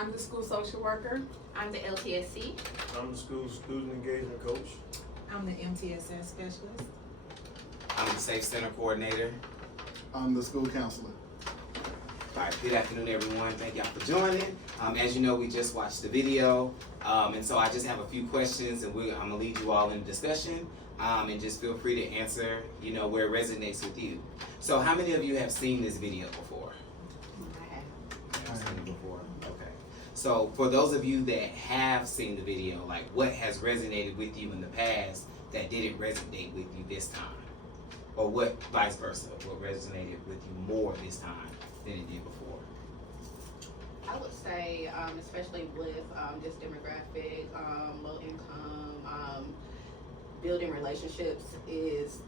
I'm the school social worker. I'm the LTSC. I'm the school student engagement coach. I'm the MTSS specialist. I'm the Safe Center coordinator. I'm the school counselor. All right, good afternoon, everyone. Thank y'all for joining. As you know, we just watched the video, and so I just have a few questions, and I'm gonna lead you all in discussion, and just feel free to answer, where it resonates with you. So, how many of you have seen this video before? Have seen it before? Okay. So, for those of you that have seen the video, like, what has resonated with you in the past that didn't resonate with you this time? Or what, vice versa, what resonated with you more this time than it did before? I would say, especially with this demographic, low income, building relationships is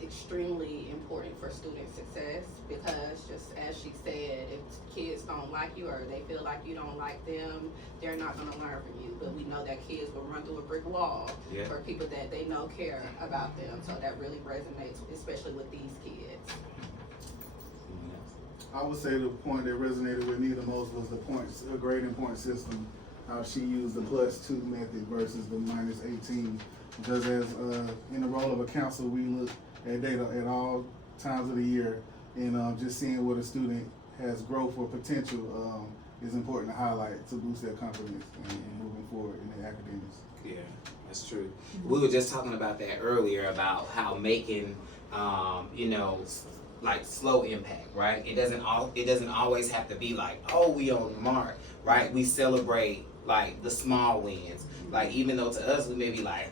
extremely important for student success, because just as she said, if kids don't like you or they feel like you don't like them, they're not going to learn from you. But we know that kids will run through a brick wall for people that they know care about them. So that really resonates, especially with these kids. I would say the point that resonated with me the most was the points, grading point system. How she used the +2 method versus the -18. Because as in the role of a counselor, we look at data at all times of the year, and just seeing what a student has growth or potential is important to highlight to boost their confidence and moving forward in their academics. Yeah, that's true. We were just talking about that earlier, about how making, like slow impact, right? It doesn't always have to be like, oh, we on the mark, right? We celebrate like the small wins. Like, even though to us we may be like,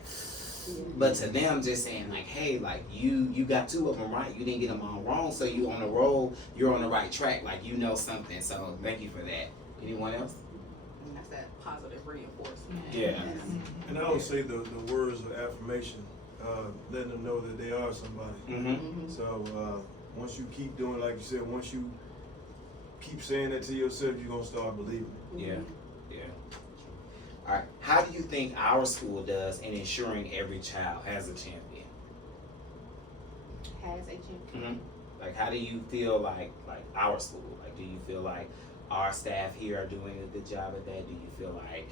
but to them, just saying like, hey, like you got 2 of them right, you didn't get them all wrong, so you on the roll, you're on the right track, like something. So thank you for that. Anyone else? And that's that positive reinforcement. Yeah. And I would say the words of affirmation, letting them know that they are somebody. Mm-hmm. So once you keep doing, like you said, once you keep saying that to yourself, you're going to start believing it. Yeah. All right. How do you think our school does in ensuring every child has a champion? Has a champion. Mm-hmm. Like, how do you feel like our school? Like, do you feel like our staff here are doing a good job at that? Do you feel like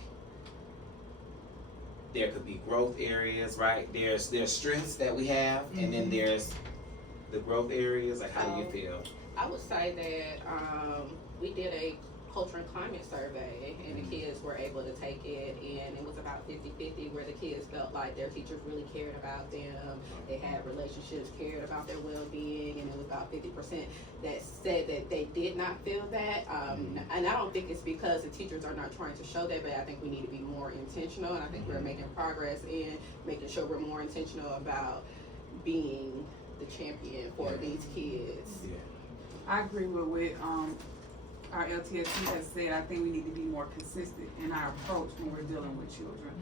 there could be growth areas, right? There's strengths that we have, and then there's the growth areas. Like, how do you feel? I would say that we did a culture and climate survey, and the kids were able to take it, and it was about 50-50, where the kids felt like their teachers really cared about them, they had relationships, cared about their well-being, and it was about 50% that said that they did not feel that. And I don't think it's because the teachers are not trying to show that, but I think we need to be more intentional, and I think we're making progress in making sure we're more intentional about being the champion for these kids. Yeah. I agree with what our LTSC has said. I think we need to be more consistent in our approach when we're dealing with children.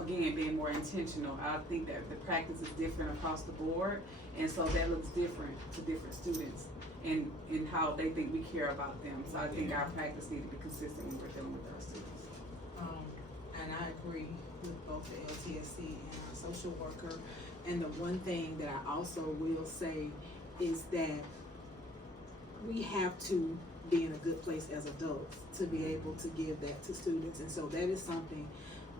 Again, being more intentional. I think that the practice is different across the board, and so that looks different to different students and how they think we care about them. So I think our practice needs to be consistent when we're dealing with our students. And I agree with both the LTSC and our social worker. And the one thing that I also will say is that we have to be in a good place as adults to be able to give that to students. And so that is something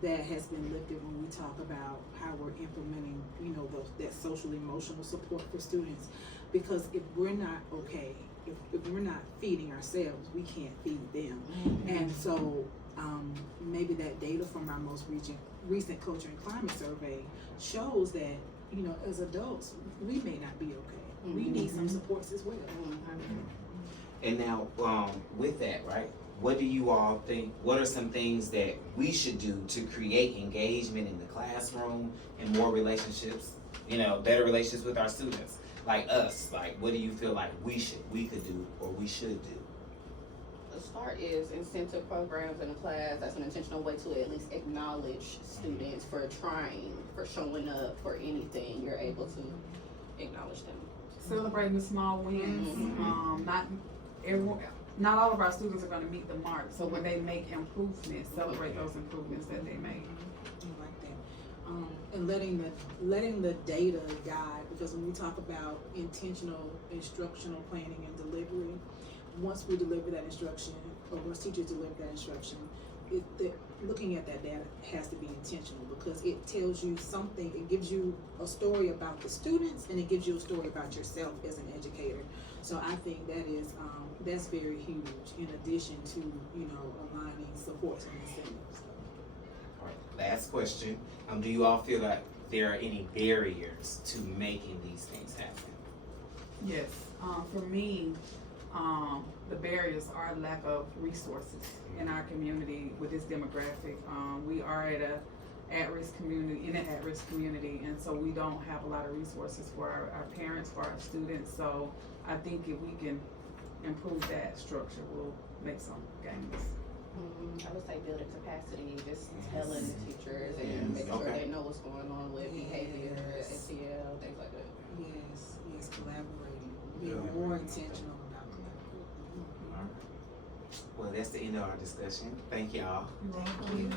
that has been lifted when we talk about how we're implementing, that social emotional support for students. Because if we're not okay, if we're not feeding ourselves, we can't feed them. And so maybe that data from our most recent culture and climate survey shows that, as adults, we may not be okay. We need some supports as well. And now, with that, right? What do you all think? What are some things that we should do to create engagement in the classroom and more relationships? Better relationships with our students, like us. Like, what do you feel like we could do, or we should do? The start is incentive programs in the class. That's an intentional way to at least acknowledge students for trying, for showing up, for anything. You're able to acknowledge them. Celebrating the small wins. Not all of our students are going to meet the mark. So when they make improvements, celebrate those improvements that they make. I like that. And letting the data guide, because when we talk about intentional instructional planning and delivery, once we deliver that instruction, or once teachers deliver that instruction, looking at that data has to be intentional because it tells you something. It gives you a story about the students and it gives you a story about yourself as an educator. So I think that is that's very huge. In addition to aligning supports and incentives. All right, last question. Do you all feel like there are any barriers to making these things happen? Yes, for me, the barriers are lack of resources in our community with this demographic. We are in an at-risk community, and so we don't have a lot of resources for our parents, for our students. So I think if we can improve that structure, we'll make some gains. I would say building capacity, just telling the teachers and making sure Okay. they know what's going on with behavior, Yes. ACL, things like that. Yes, collaborating, being Yeah. more intentional about collaborating. All right. Well, that's the end of our discussion. Thank y'all. Thank you.